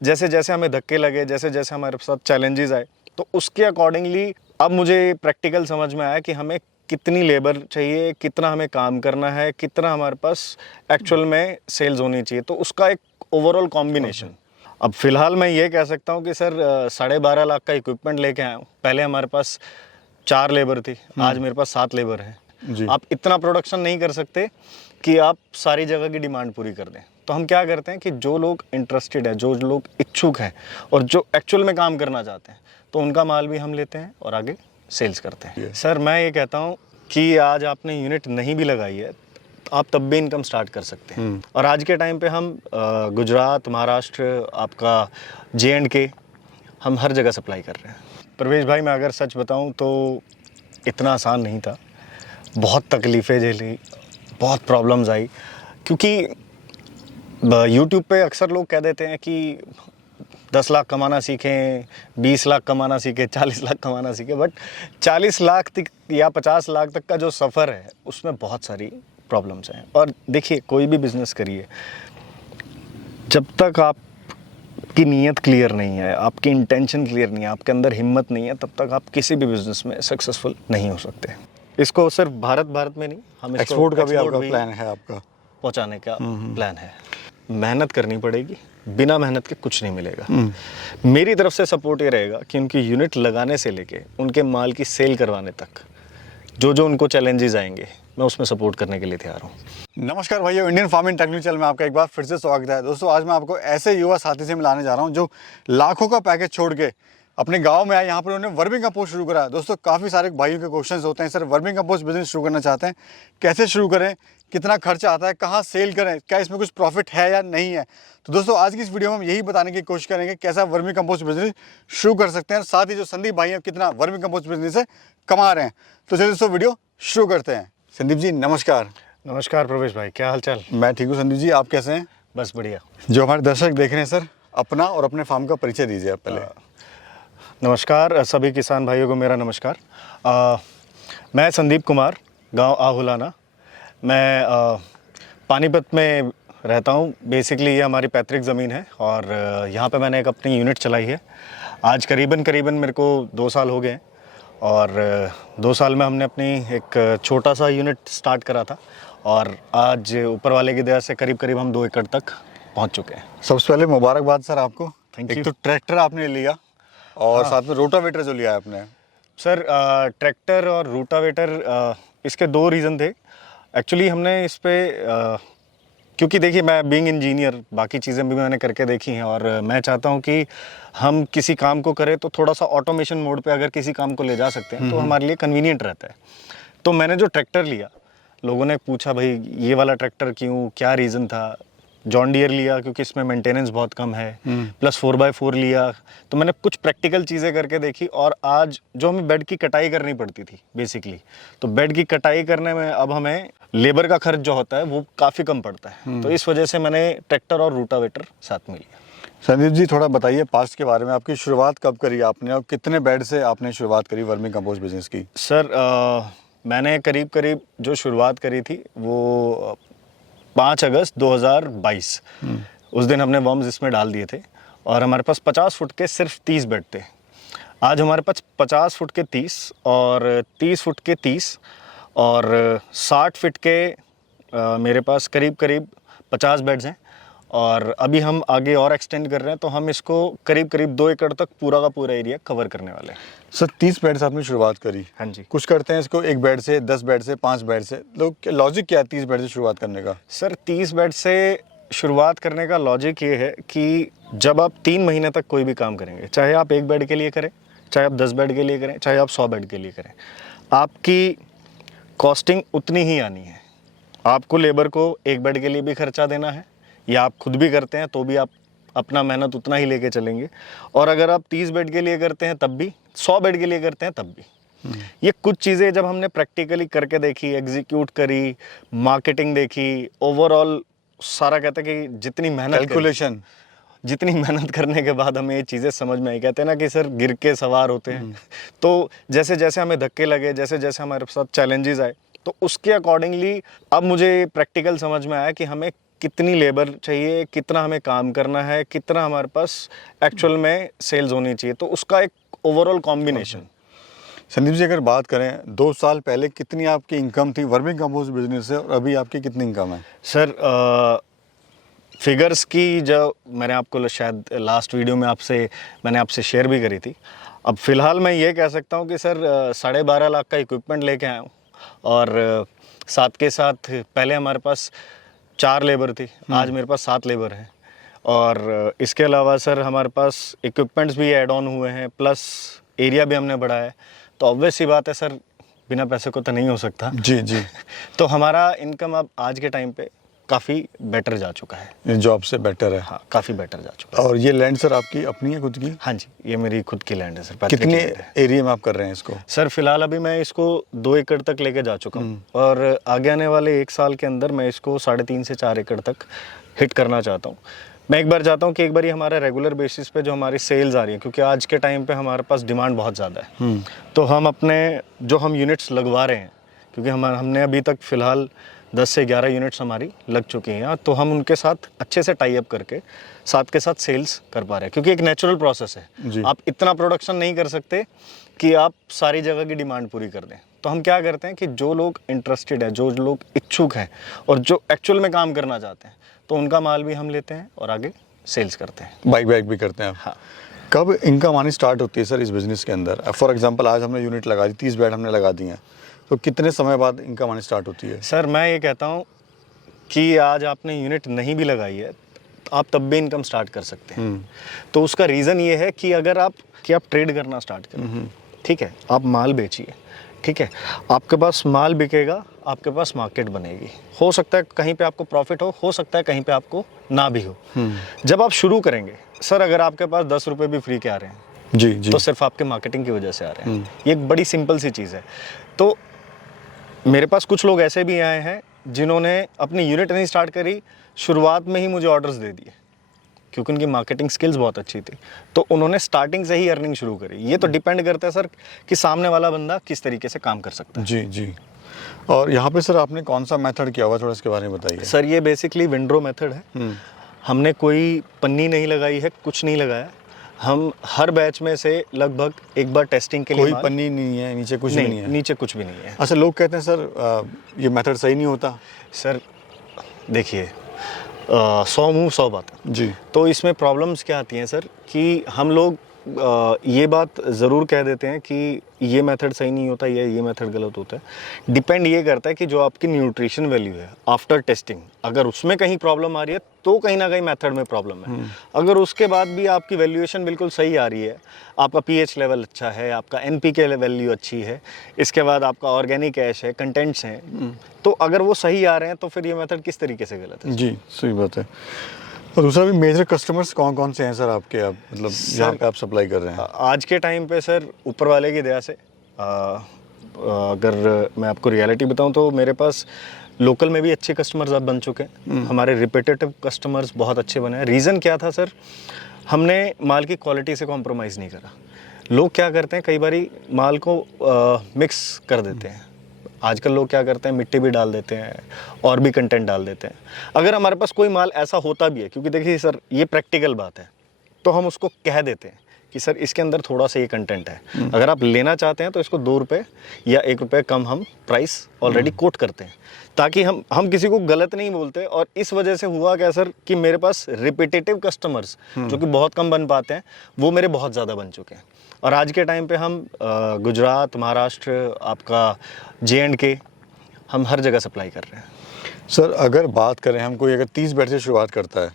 जैसे जैसे हमें धक्के लगे, जैसे जैसे हमारे साथ चैलेंजेस आए, तो उसके अकॉर्डिंगली अब मुझे प्रैक्टिकल समझ में आया कि हमें कितनी लेबर चाहिए, कितना हमें काम करना है, कितना हमारे पास एक्चुअल में सेल्स होनी चाहिए। तो उसका एक ओवरऑल कॉम्बिनेशन। अब फिलहाल मैं ये कह सकता हूँ कि सर 12.5 लाख का इक्विपमेंट लेके आया हूँ। पहले हमारे पास 4 लेबर थी, आज मेरे पास 7 लेबर हैं। आप इतना प्रोडक्शन नहीं कर सकते कि आप सारी जगह की डिमांड पूरी कर दें। तो हम क्या करते हैं कि जो लोग इंटरेस्टेड है, जो लोग इच्छुक हैं और जो एक्चुअल में काम करना चाहते हैं, तो उनका माल भी हम लेते हैं और आगे सेल्स करते हैं। सर मैं ये कहता हूँ कि आज आपने यूनिट नहीं भी लगाई है, तो आप तब भी इनकम स्टार्ट कर सकते हैं। और आज के टाइम पे हम गुजरात, महाराष्ट्र, आपका J&K, हम हर जगह सप्लाई कर रहे हैं। प्रवेश भाई, मैं अगर सच बताऊं तो इतना आसान नहीं था। बहुत तकलीफ़ें झेली, बहुत प्रॉब्लम्स आई, क्योंकि यूट्यूब पे अक्सर लोग कह देते हैं कि 10 लाख कमाना सीखें, 20 लाख कमाना सीखें, 40 लाख कमाना सीखें, बट 40 लाख तक या 50 लाख तक का जो सफ़र है उसमें बहुत सारी प्रॉब्लम्स हैं। और देखिए, कोई भी बिज़नेस करिए, जब तक आपकी नीयत क्लियर नहीं है, आपकी इंटेंशन क्लियर नहीं है, आपके अंदर हिम्मत नहीं है, तब तक आप किसी भी बिज़नेस में सक्सेसफुल नहीं हो सकते। इसको सिर्फ भारत में नहीं, हम इसको एक्सपोर्ट का भी आपका प्लान है, आपका पहुंचाने का प्लान है। मेहनत करनी पड़ेगी, बिना मेहनत के कुछ नहीं मिलेगा। मेरी तरफ से सपोर्ट ये रहेगा कि उनकी यूनिट लगाने से लेके उनके माल की सेल करवाने तक जो जो उनको चैलेंजेस आएंगे, मैं उसमें सपोर्ट करने के लिए तैयार हूँ। नमस्कार भाइयों, इंडियन फार्मिंग टेक्निकल चैनल में आपका एक बार फिर से स्वागत है। दोस्तों, आज मैं आपको ऐसे युवा साथी से मिलाने जा रहा हूँ जो लाखों का पैकेज छोड़ के अपने गांव में आए। यहाँ पर उन्होंने वर्मिंग कंपोस्ट शुरू करा है। दोस्तों, काफ़ी सारे भाइयों के क्वेश्चंस होते हैं, सर वर्मिंग कंपोस्ट बिजनेस शुरू करना चाहते हैं, कैसे शुरू करें, कितना खर्चा आता है, कहाँ सेल करें, क्या इसमें कुछ प्रॉफिट है या नहीं है। तो दोस्तों, आज की इस वीडियो में हम यही बताने की कोशिश करेंगे कैसा वर्मिंग कंपोस्ट बिजनेस शुरू कर सकते हैं, और साथ ही जो संदीप भाई हैं कितना वर्मिंग कंपोस्ट बिजनेस से कमा रहे हैं। तो चलिए दोस्तों, वीडियो शुरू करते हैं। संदीप जी नमस्कार। नमस्कार प्रवेश भाई, क्या हाल चाल? मैं ठीक हूँ संदीप जी, आप कैसे हैं? बस बढ़िया। जो हमारे दर्शक देख रहे हैं, सर अपना और अपने फार्म का परिचय दीजिए आप पहले। नमस्कार सभी किसान भाइयों को मेरा नमस्कार। मैं संदीप कुमार, गांव आहुलाना। मैं पानीपत में रहता हूं। बेसिकली ये हमारी पैतृक ज़मीन है और यहाँ पे मैंने एक अपनी यूनिट चलाई है। आज करीबन मेरे को 2 साल हो गए हैं और 2 साल में हमने अपनी एक छोटा सा यूनिट स्टार्ट करा था और आज ऊपर वाले की दया से करीब हम 2 एकड़ तक पहुँच चुके हैं। सबसे पहले मुबारकबाद सर आपको। थैंक एक यू। तो ट्रैक्टर आपने लिया और साथ में रोटावेटर जो लिया है आपने। सर ट्रैक्टर और रूटावेटर, इसके 2 रीज़न थे एक्चुअली। हमने इस पे क्योंकि देखिए, मैं बीइंग इंजीनियर बाकी चीज़ें भी मैंने करके देखी हैं और मैं चाहता हूं कि हम किसी काम को करें तो थोड़ा सा ऑटोमेशन मोड पे अगर किसी काम को ले जा सकते हैं तो हमारे लिए कन्वीनियंट रहता है। तो मैंने जो ट्रैक्टर लिया, लोगों ने पूछा भाई ये वाला ट्रैक्टर क्यों, क्या रीज़न था। जॉन डियर लिया क्योंकि इसमें मेंटेनेंस बहुत कम है, प्लस 4x4 लिया। तो मैंने कुछ प्रैक्टिकल चीज़ें करके देखी और आज जो हमें बेड की कटाई करनी पड़ती थी बेसिकली, तो बेड की कटाई करने में अब हमें लेबर का खर्च जो होता है वो काफ़ी कम पड़ता है। तो इस वजह से मैंने ट्रैक्टर और रूटावेटर साथ में लिया। संदीप जी थोड़ा बताइए पास्ट के बारे में, आपकी शुरुआत कब करी आपने और कितने बेड से आपने शुरुआत करी वर्मिंग कंपोस्ट बिजनेस की? सर मैंने करीब जो शुरुआत करी थी वो 5 अगस्त 2022, उस दिन हमने वर्म्स इसमें डाल दिए थे और हमारे पास 50 फुट के सिर्फ 30 बेड थे। आज हमारे पास 50 फुट के 30 और 30 फुट के 30 और 60 फीट के मेरे पास करीब 50 बेड्स हैं और अभी हम आगे और एक्सटेंड कर रहे हैं, तो हम इसको करीब 2 एकड़ तक पूरा का पूरा एरिया कवर करने वाले हैं। सर 30 बेड से आपने शुरुआत करी? हाँ जी। कुछ करते हैं इसको 1 बेड से, 10 बेड से, 5 बेड से, लोग लॉजिक क्या है 30 बेड से शुरुआत करने का? सर 30 बेड से शुरुआत करने का लॉजिक ये है कि जब आप 3 महीने तक कोई भी काम करेंगे, चाहे आप 1 बेड के लिए करें, चाहे आप 10 बेड के लिए करें, चाहे आप 100 बेड के लिए करें, आपकी कॉस्टिंग उतनी ही आनी है। आपको लेबर को 1 बेड के लिए भी खर्चा देना है, या आप खुद भी करते हैं तो भी आप अपना मेहनत उतना ही लेके चलेंगे। और अगर आप 30 बेड के लिए करते हैं तब भी, 100 बेड के लिए करते हैं तब भी। ये कुछ चीज़ें जब हमने प्रैक्टिकली करके देखी, एग्जीक्यूट करी, मार्केटिंग देखी, ओवरऑल सारा कहते हैं कि जितनी मेहनत करने के बाद हमें ये चीज़ें समझ में आई। कहते हैं ना कि सर गिर के सवार होते हैं। तो जैसे जैसे हमें धक्के लगे, जैसे जैसे हमारे साथ चैलेंजेस आए, तो उसके अकॉर्डिंगली अब मुझे प्रैक्टिकल समझ में आया कि हमें कितनी लेबर चाहिए, कितना हमें काम करना है, कितना हमारे पास एक्चुअल में सेल्स होनी चाहिए, तो उसका एक ओवरऑल कॉम्बिनेशन। संदीप जी, अगर बात करें 2 साल पहले कितनी आपकी इनकम थी वर्मिंग कंपोस्ट बिजनेस से और अभी आपकी कितनी इनकम है? सर फिगर्स की जो मैंने आपको शायद लास्ट वीडियो में मैंने आपसे शेयर भी करी थी। अब फ़िलहाल मैं ये कह सकता हूँ कि सर 12.5 लाख का इक्विपमेंट लेके आया हूँ, और साथ के साथ पहले हमारे पास 4 लेबर थी, आज मेरे पास 7 लेबर हैं, और इसके अलावा सर हमारे पास इक्विपमेंट्स भी ऐड ऑन हुए हैं, प्लस एरिया भी हमने बढ़ाया है। तो ऑब्वियस सी बात है सर, बिना पैसे को तो नहीं हो सकता। जी जी। तो हमारा इनकम अब आज के टाइम पे काफ़ी बेटर जा चुका है, जॉब से बेटर है। हाँ काफ़ी बेटर जा चुका है। और ये लैंड सर आपकी अपनी है, खुद की? हाँ जी, ये मेरी खुद की लैंड है सर। पैतृक कितने लैंड है एरिया में आप कर रहे हैं इसको? सर। फिलहाल अभी मैं इसको 2 एकड़ तक लेके जा चुका हूँ, और आगे आने वाले 1 साल के अंदर मैं इसको 3.5 से 4 एकड़ तक हिट करना चाहता हूँ। मैं एक बार चाहता हूँ कि एक बार ये हमारा रेगुलर बेसिस पे जो हमारी सेल्स आ रही है, क्योंकि आज के टाइम पे हमारे पास डिमांड बहुत ज़्यादा है, तो हम अपने जो हम यूनिट्स लगवा रहे हैं, क्योंकि हमने अभी तक फ़िलहाल 10 से 11 यूनिट्स हमारी लग चुकी हैं, तो हम उनके साथ अच्छे से टाई अप करके साथ के साथ सेल्स कर पा रहे हैं, क्योंकि एक नेचुरल प्रोसेस है। आप इतना प्रोडक्शन नहीं कर सकते कि आप सारी जगह की डिमांड पूरी कर दें। तो हम क्या करते हैं कि जो लोग इंटरेस्टेड है, जो लोग इच्छुक हैं और जो एक्चुअल में काम करना चाहते हैं, तो उनका माल भी हम लेते हैं और आगे सेल्स करते हैं। बाइक बैक भी करते हैं आप? हाँ। कब इनकम आनी स्टार्ट होती है सर इस बिज़नेस के अंदर? फॉर एग्जांपल आज हमने यूनिट लगा दी, 30 बेड हमने लगा दिए हैं, तो कितने समय बाद इनकम आनी स्टार्ट होती है? सर मैं ये कहता हूँ कि आज आपने यूनिट नहीं भी लगाई है, तो आप तब भी इनकम स्टार्ट कर सकते हैं। तो उसका रीज़न ये है कि अगर आप ट्रेड करना स्टार्ट करें, ठीक है, आप माल बेचिए, ठीक है, आपके पास माल बिकेगा, आपके पास मार्केट बनेगी। हो सकता है कहीं पे आपको प्रॉफिट हो सकता है कहीं पे आपको ना भी हो। जब आप शुरू करेंगे सर, अगर आपके पास 10 रुपये भी फ्री के आ रहे हैं जी जी, तो सिर्फ आपके मार्केटिंग की वजह से आ रहे हैं। ये एक बड़ी सिंपल सी चीज़ है। तो मेरे पास कुछ लोग ऐसे भी आए हैं जिन्होंने अपनी यूनिट नहीं स्टार्ट करी, शुरुआत में ही मुझे ऑर्डर्स दे दिए, क्योंकि उनकी मार्केटिंग स्किल्स बहुत अच्छी थी, तो उन्होंने स्टार्टिंग से ही अर्निंग शुरू करी। ये तो डिपेंड करता है सर कि सामने वाला बंदा किस तरीके से काम कर सकता है। जी जी। और यहाँ पे सर आपने कौन सा मेथड किया हुआ, थोड़ा इसके बारे में बताइए। सर ये बेसिकली विंडो मेथड है। हमने कोई पन्नी नहीं लगाई है, कुछ नहीं लगाया। हम हर बैच में से लगभग एक बार टेस्टिंग के लिए कोई पन्नी नहीं है, नीचे कुछ भी नहीं है? नीचे कुछ भी नहीं है। अच्छा, लोग कहते हैं सर ये मेथड सही नहीं होता। सर देखिए, 100 मुंह 100 बातें जी। तो इसमें प्रॉब्लम्स क्या आती हैं सर कि हम लोग ये बात ज़रूर कह देते हैं कि ये मेथड सही नहीं होता या ये मेथड गलत होता है। डिपेंड ये करता है कि जो आपकी न्यूट्रिशन वैल्यू है आफ्टर टेस्टिंग, अगर उसमें कहीं प्रॉब्लम आ रही है तो कहीं ना कहीं मेथड में प्रॉब्लम है। अगर उसके बाद भी आपकी वैल्यूएशन बिल्कुल सही आ रही है, आपका पीएच लेवल अच्छा है, आपका एनपीके वैल्यू अच्छी है, इसके बाद आपका ऑर्गेनिक ऐश है, कंटेंट्स हैं, तो अगर वो सही आ रहे हैं तो फिर ये मेथड किस तरीके से गलत है? जी सही बात है। और दूसरा भी मेजर कस्टमर्स कौन कौन से हैं सर आपके, आप मतलब जहाँ पे आप सप्लाई कर रहे हैं? आज के टाइम पे सर ऊपर वाले की दया से अगर मैं आपको रियलिटी बताऊं तो मेरे पास लोकल में भी अच्छे कस्टमर्स अब बन चुके हैं। हमारे रिपीटेटिव कस्टमर्स बहुत अच्छे बने हैं। रीज़न क्या था सर, हमने माल की क्वालिटी से कॉम्प्रोमाइज़ नहीं करा। लोग क्या करते हैं, कई बारी माल को मिक्स कर देते हैं। आजकल लोग क्या करते हैं, मिट्टी भी डाल देते हैं और भी कंटेंट डाल देते हैं। अगर हमारे पास कोई माल ऐसा होता भी है, क्योंकि देखिए सर ये प्रैक्टिकल बात है, तो हम उसको कह देते हैं कि सर इसके अंदर थोड़ा सा ये कंटेंट है, अगर आप लेना चाहते हैं तो इसको 2 रुपये या 1 रुपये कम हम प्राइस ऑलरेडी कोट करते हैं, ताकि हम किसी को गलत नहीं बोलते। और इस वजह से हुआ क्या सर कि मेरे पास रिपीटेटिव कस्टमर्स जो कि बहुत कम बन पाते हैं, वो मेरे बहुत ज़्यादा बन चुके हैं। और आज के टाइम पे हम गुजरात, महाराष्ट्र, आपका J&K, हम हर जगह सप्लाई कर रहे हैं। सर अगर बात करें, हम कोई अगर 30 बेड से शुरुआत करता है,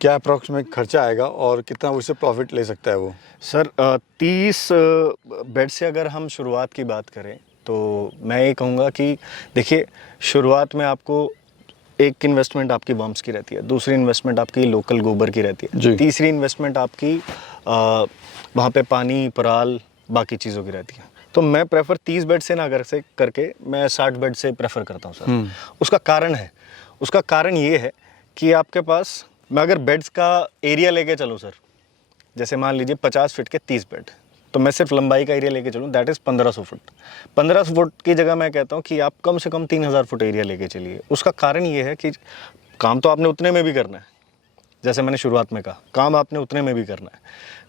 क्या अप्रॉक्सीमेट खर्चा आएगा और कितना उससे प्रॉफिट ले सकता है वो? सर 30 बेड से अगर हम शुरुआत की बात करें तो मैं ये कहूँगा कि देखिए, शुरुआत में आपको एक इन्वेस्टमेंट आपकी वर्म्स की रहती है, दूसरी इन्वेस्टमेंट आपकी लोकल गोबर की रहती है, तीसरी इन्वेस्टमेंट आपकी वहाँ पे पानी, पराल, बाकी चीज़ों की रहती है। तो मैं प्रेफर 30 बेड से ना करके मैं 60 बेड से प्रेफर करता हूँ सर। उसका कारण है, उसका कारण ये है कि आपके पास, मैं अगर बेड्स का एरिया लेके चलूँ सर, जैसे मान लीजिए 50 फीट के 30 बेड, तो मैं सिर्फ लंबाई का एरिया लेके चलूँ, दैट इज़ 1500 फुट। 1500 फुट की जगह मैं कहता हूँ कि आप कम से कम 3000 फुट एरिया लेके चलिए। उसका कारण ये है कि काम तो आपने उतने में भी करना है, जैसे मैंने शुरुआत में कहा, काम आपने उतने में भी करना है।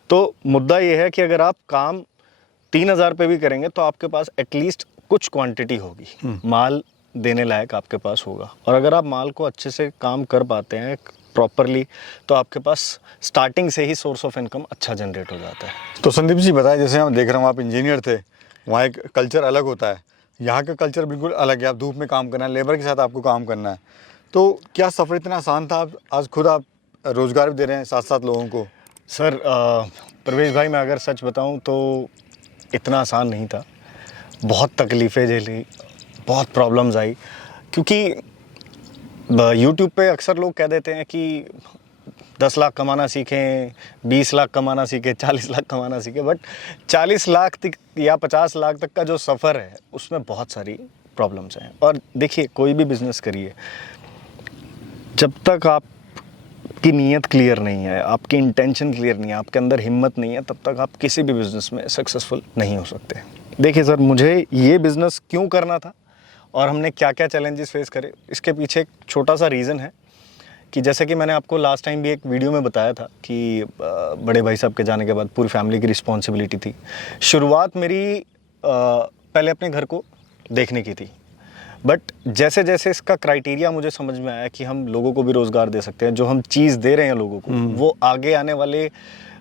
तो मुद्दा ये है कि अगर आप काम 3,000 पे भी करेंगे तो आपके पास एटलीस्ट कुछ क्वांटिटी होगी, माल देने लायक आपके पास होगा। और अगर आप माल को अच्छे से काम कर पाते हैं प्रॉपरली, तो आपके पास स्टार्टिंग से ही सोर्स ऑफ इनकम अच्छा जनरेट हो जाता है। तो संदीप जी बताएं, जैसे हम देख रहे हूँ आप इंजीनियर थे, वहाँ एक कल्चर अलग होता है, यहाँ का कल्चर बिल्कुल अलग है। आप धूप में काम करना है, लेबर के साथ आपको काम करना है। तो क्या सफ़र इतना आसान था? आज खुद आप रोज़गार भी दे रहे हैं 7-7 लोगों को। सर प्रवेश भाई, मैं अगर सच बताऊं तो इतना आसान नहीं था। बहुत तकलीफ़ें झेली, बहुत प्रॉब्लम्स आई, क्योंकि यूट्यूब पे अक्सर लोग कह देते हैं कि 10 लाख कमाना सीखें, 20 लाख कमाना सीखें, 40 लाख कमाना सीखें, बट 40 लाख तक या 50 लाख तक का जो सफ़र है उसमें बहुत सारी प्रॉब्लम्स हैं। और देखिए, कोई भी बिज़नेस करिए, जब तक आपकी नीयत क्लियर नहीं है, आपकी इंटेंशन क्लियर नहीं है, आपके अंदर हिम्मत नहीं है, तब तक आप किसी भी बिज़नेस में सक्सेसफुल नहीं हो सकते। देखिए सर, मुझे ये बिज़नेस क्यों करना था और हमने क्या क्या चैलेंजेस फेस करे, इसके पीछे एक छोटा सा रीज़न है कि जैसे कि मैंने आपको लास्ट टाइम भी एक वीडियो में बताया था कि बड़े भाई साहब के जाने के बाद पूरी फैमिली की रिस्पॉन्सिबिलिटी थी। शुरुआत मेरी पहले अपने घर को देखने की थी, बट जैसे जैसे इसका क्राइटेरिया मुझे समझ में आया कि हम लोगों को भी रोज़गार दे सकते हैं, जो हम चीज़ दे रहे हैं लोगों को, वो आगे आने वाले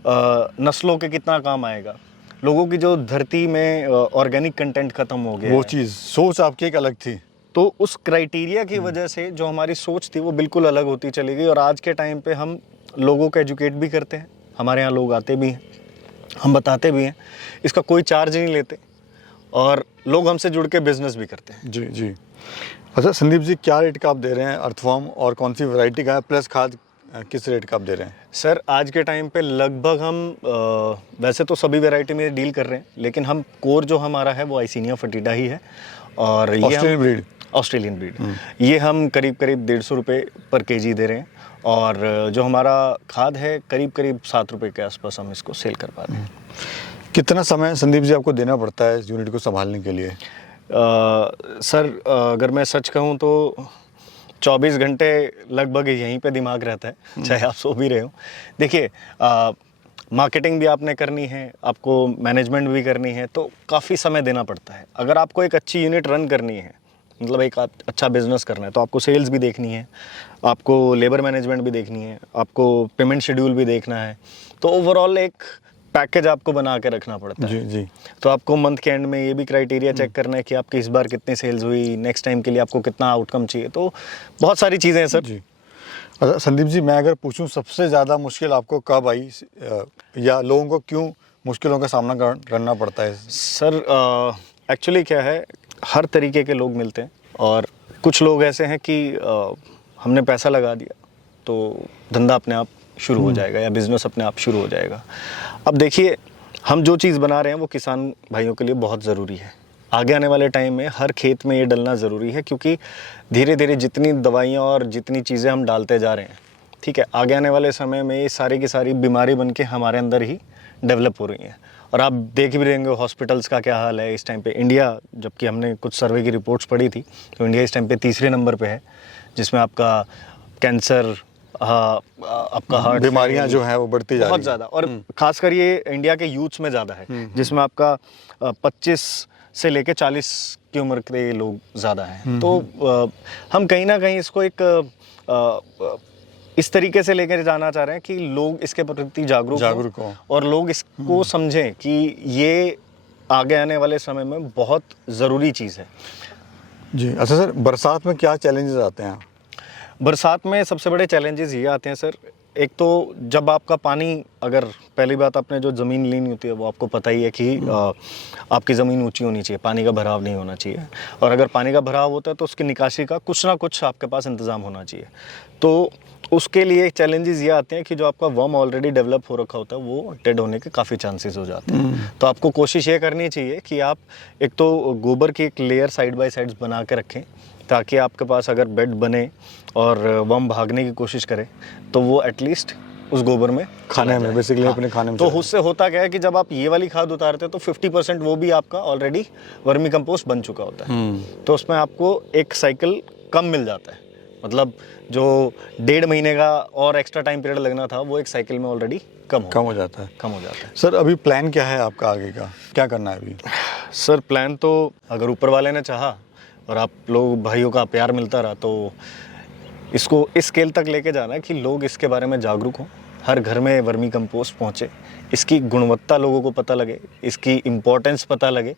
नस्लों के कितना काम आएगा। लोगों की जो धरती में ऑर्गेनिक कंटेंट ख़त्म हो गया, वो चीज़ सोच आपकी एक अलग थी। तो उस क्राइटेरिया की वजह से जो हमारी सोच थी वो बिल्कुल अलग होती चली गई। और आज के टाइम पे हम लोगों को एजुकेट भी करते हैं, हमारे यहाँ लोग आते भी हैं, हम बताते भी हैं, इसका कोई चार्ज नहीं लेते, और लोग हमसे जुड़ के बिजनेस भी करते हैं। जी जी। अच्छा संदीप जी, क्या रेट का आप दे रहे हैं अर्थफॉर्म, और कौन सी वैरायटी का है, प्लस खाद किस रेट का आप दे रहे हैं? सर आज के टाइम पे लगभग हम वैसे तो सभी वैरायटी में डील कर रहे हैं, लेकिन हम कोर जो हमारा है वो आइसिनिया फटीडा ही है। और ये ऑस्ट्रेलियन ब्रीड? Australian breed. ये हम करीब करीब 150 रुपये पर केजी दे रहे हैं, और जो हमारा खाद है करीब करीब 7 रुपये के आसपास हम इसको सेल कर पा रहे हैं। कितना समय संदीप जी आपको देना पड़ता है इस यूनिट को संभालने के लिए? सर अगर मैं सच कहूँ तो 24 घंटे लगभग यहीं पे दिमाग रहता है, चाहे आप सो भी रहे हो। देखिए, मार्केटिंग भी आपने करनी है, आपको मैनेजमेंट भी करनी है, तो काफ़ी समय देना पड़ता है। अगर आपको एक अच्छी यूनिट रन करनी है, मतलब एक अच्छा बिजनेस करना है, तो आपको सेल्स भी देखनी है, आपको लेबर मैनेजमेंट भी देखनी है, आपको पेमेंट शेड्यूल भी देखना है, तो ओवरऑल एक पैकेज आपको बना के रखना पड़ता है। जी जी। तो आपको मंथ के एंड में ये भी क्राइटेरिया चेक करना है कि आपकी इस बार कितनी सेल्स हुई, नेक्स्ट टाइम के लिए आपको कितना आउटकम चाहिए, तो बहुत सारी चीज़ें हैं सर। जी। अच्छा संदीप जी, मैं अगर पूछूं सबसे ज़्यादा मुश्किल आपको कब आई, या लोगों को क्यों मुश्किलों का सामना करना पड़ता है? सर एक्चुअली क्या है, हर तरीके के लोग मिलते हैं, और कुछ लोग ऐसे हैं कि हमने पैसा लगा दिया तो धंधा अपने आप शुरू हो जाएगा या बिज़नेस अपने आप शुरू हो जाएगा। अब देखिए, हम जो चीज़ बना रहे हैं वो किसान भाइयों के लिए बहुत ज़रूरी है। आगे आने वाले टाइम में हर खेत में ये डलना ज़रूरी है, क्योंकि धीरे धीरे जितनी दवाइयाँ और जितनी चीज़ें हम डालते जा रहे हैं, ठीक है, आगे आने वाले समय में ये सारी की सारी बीमारी बन के हमारे अंदर ही डेवलप हो रही हैं। और आप देख भी रहेंगे हॉस्पिटल्स का क्या हाल है इस टाइम पे। इंडिया, जबकि हमने कुछ सर्वे की रिपोर्ट्स पढ़ी थी, तो इंडिया इस टाइम पे 3रे नंबर पे है, जिसमें आपका कैंसर, आपका हार्ट बीमारियां जो है वो बढ़ती जा रही बहुत हैं। ज़्यादा, और खासकर ये इंडिया के यूथ्स में ज़्यादा है, जिसमें आपका 25 से लेके 40 की उम्र के लोग ज़्यादा हैं। तो हम कहीं ना कहीं इसको एक इस तरीके से लेकर जाना चाह रहे हैं कि लोग इसके प्रति जागरूक हों, और लोग इसको समझें कि ये आगे आने वाले समय में बहुत ज़रूरी चीज़ है। जी। अच्छा सर, बरसात में क्या चैलेंजेस आते हैं? बरसात में सबसे बड़े चैलेंजेस ये आते हैं सर, एक तो जब आपका पानी, अगर पहली बात आपने जो ज़मीन लेनी होती है वो आपको पता ही है कि आपकी ज़मीन ऊंची होनी चाहिए, पानी का भराव नहीं होना चाहिए, और अगर पानी का भराव होता है तो उसकी निकासी का कुछ ना कुछ आपके पास इंतज़ाम होना चाहिए। तो उसके लिए चैलेंजेस ये आते हैं कि जो आपका वर्म ऑलरेडी डेवलप हो रखा होता है वो डेड होने के काफ़ी चांसेस हो जाते हैं। तो आपको कोशिश ये करनी चाहिए कि आप एक तो गोबर की एक लेयर साइड बाय साइड बना के रखें, ताकि आपके पास अगर बेड बने और वर्म भागने की कोशिश करे तो वो एटलीस्ट उस गोबर में खाने में, बेसिकली अपने खाने में। तो उससे होता क्या है कि जब आप ये वाली खाद उतारते हैं तो 50% वो भी आपका ऑलरेडी वर्मी कंपोस्ट बन चुका होता है, तो उसमें आपको एक साइकिल कम मिल जाता है। मतलब जो 1.5 महीने का और एक्स्ट्रा टाइम पीरियड लगना था वो एक साइकिल में ऑलरेडी कम हो जाता है। कम हो जाता है। सर अभी प्लान क्या है आपका आगे का, क्या करना है अभी? सर प्लान तो अगर ऊपर वाले ने चाहा और आप लोग भाइयों का प्यार मिलता रहा तो इसको इस स्केल तक लेके जाना है कि लोग इसके बारे में जागरूक हों, हर घर में वर्मी कंपोस्ट पहुँचे, इसकी गुणवत्ता लोगों को पता लगे, इसकी इम्पोर्टेंस पता लगे,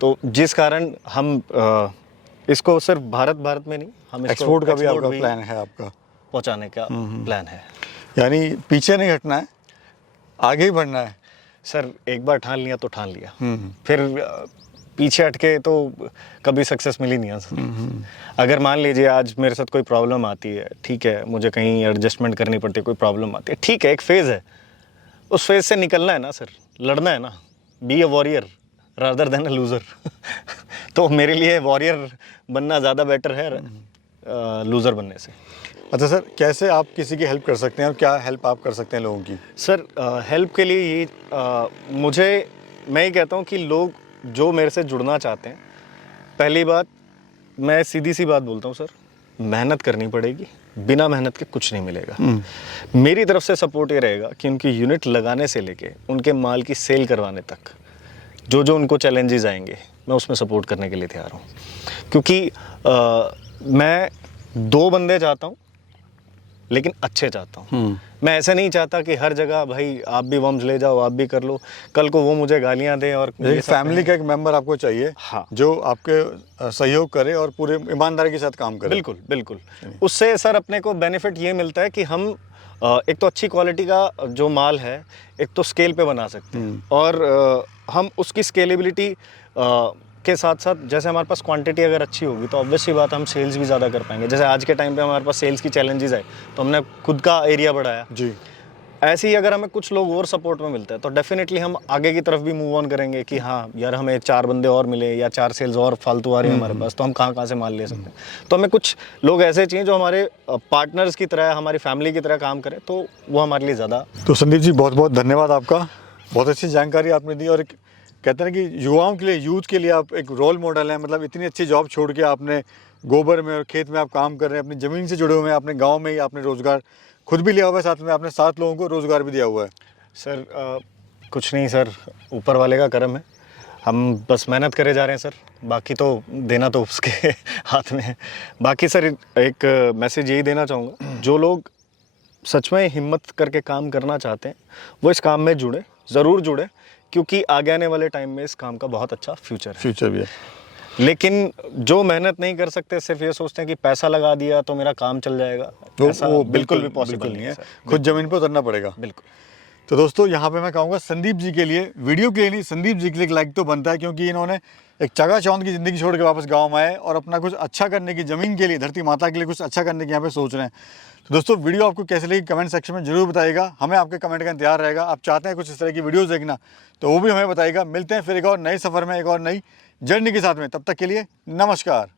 तो जिस कारण हम इसको सिर्फ भारत में नहीं, हम इसको एक्सपोर्ट का भी आपका प्लान है आपका? पहुँचाने का प्लान है। यानी पीछे नहीं हटना है, आगे ही बढ़ना है। सर एक बार ठान लिया तो ठान लिया, फिर पीछे हटके तो कभी सक्सेस मिली नहीं है सर। अगर मान लीजिए आज मेरे साथ कोई प्रॉब्लम आती है, ठीक है, मुझे कहीं एडजस्टमेंट करनी पड़ती है, कोई प्रॉब्लम आती है, ठीक है, एक फेज़ है, उस फेज़ से निकलना है ना सर, लड़ना है ना, be a warrior rather than a loser. तो मेरे लिए वॉरियर बनना ज़्यादा बेटर है लूज़र बनने से। अच्छा सर, कैसे आप किसी की हेल्प कर सकते हैं और क्या हेल्प आप कर सकते हैं लोगों की? सर हेल्प के लिए ये मैं ये कहता हूँ कि लोग जो मेरे से जुड़ना चाहते हैं, पहली बात मैं सीधी सी बात बोलता हूँ सर, मेहनत करनी पड़ेगी, बिना मेहनत के कुछ नहीं मिलेगा। मेरी तरफ से सपोर्ट ये रहेगा कि उनकी यूनिट लगाने से लेके उनके माल की सेल करवाने तक जो जो उनको चैलेंजेस आएंगे मैं उसमें सपोर्ट करने के लिए तैयार हूँ, क्योंकि मैं 2 बंदे चाहता हूँ लेकिन अच्छे चाहता हूँ। मैं ऐसा नहीं चाहता कि हर जगह भाई आप भी वर्म्स ले जाओ, आप भी कर लो, कल को वो मुझे गालियाँ दें और फैमिली का एक मेंबर आपको चाहिए। हाँ, जो आपके सहयोग करे और पूरे ईमानदारी के साथ काम करे। बिल्कुल बिल्कुल। उससे सर अपने को बेनिफिट ये मिलता है कि हम एक तो अच्छी क्वालिटी का जो माल है एक तो स्केल पे बना सकते हैं, और हम उसकी स्केलेबिलिटी के साथ साथ जैसे हमारे पास क्वांटिटी अगर अच्छी होगी तो ऑब्वियसली बात हम सेल्स भी ज़्यादा कर पाएंगे। जैसे आज के टाइम पे हमारे पास सेल्स की चैलेंजेस है तो हमने खुद का एरिया बढ़ाया जी। ऐसे ही अगर हमें कुछ लोग और सपोर्ट में मिलते हैं तो डेफिनेटली हम आगे की तरफ भी मूव ऑन करेंगे कि हाँ यार हमें 4 बंदे और मिले या 4 सेल्स और फालतू आ रही है हमारे पास, तो हम कहाँ से माल ले सकते हैं। तो हमें कुछ लोग ऐसे चाहिए जो हमारे पार्टनर्स की तरह, हमारी फैमिली की तरह काम करें, तो वो हमारे लिए ज़्यादा। तो संदीप जी बहुत बहुत धन्यवाद आपका, बहुत अच्छी जानकारी आपने दी। और कहते हैं कि युवाओं के लिए, यूथ के लिए आप एक रोल मॉडल हैं। मतलब इतनी अच्छी जॉब छोड़ के आपने गोबर में और खेत में आप काम कर रहे हैं, अपनी ज़मीन से जुड़े हुए हैं, अपने गांव में ही आपने रोज़गार खुद भी लिया हुआ है, साथ में आपने 7 लोगों को रोज़गार भी दिया हुआ है। सर कुछ नहीं सर, ऊपर वाले का करम है, हम बस मेहनत करे जा रहे हैं सर, बाकी तो देना तो उसके हाथ में है। बाकी सर एक मैसेज यही देना चाहूँगा, जो लोग सच में हिम्मत करके काम करना चाहते हैं वो इस काम में जुड़े, ज़रूर जुड़े, क्योंकि आगे आने वाले टाइम में इस काम का बहुत अच्छा फ्यूचर भी है। लेकिन जो मेहनत नहीं कर सकते, सिर्फ ये सोचते हैं कि पैसा लगा दिया तो मेरा काम चल जाएगा, वो बिल्कुल भी पॉसिबल नहीं है। खुद ज़मीन पर उतरना पड़ेगा। बिल्कुल। तो दोस्तों यहाँ पे मैं कहूँगा संदीप जी के लिए, वीडियो के लिए नहीं, संदीप जी के लिए एक लाइक तो बनता है, क्योंकि इन्होंने एक चकाचौंध की ज़िंदगी छोड़ के वापस गाँव में आए और अपना कुछ अच्छा करने की, ज़मीन के लिए, धरती माता के लिए कुछ अच्छा करने की यहाँ पे सोच रहे हैं। तो दोस्तों वीडियो आपको कैसे लगी कमेंट सेक्शन में जरूर बताइएगा, हमें आपके कमेंट का इंतजार रहेगा। आप चाहते हैं कुछ इस तरह की वीडियोस देखना तो वो भी हमें बताइएगा। मिलते हैं फिर एक और नए सफ़र में, एक और नई जर्नी के साथ में, तब तक के लिए नमस्कार।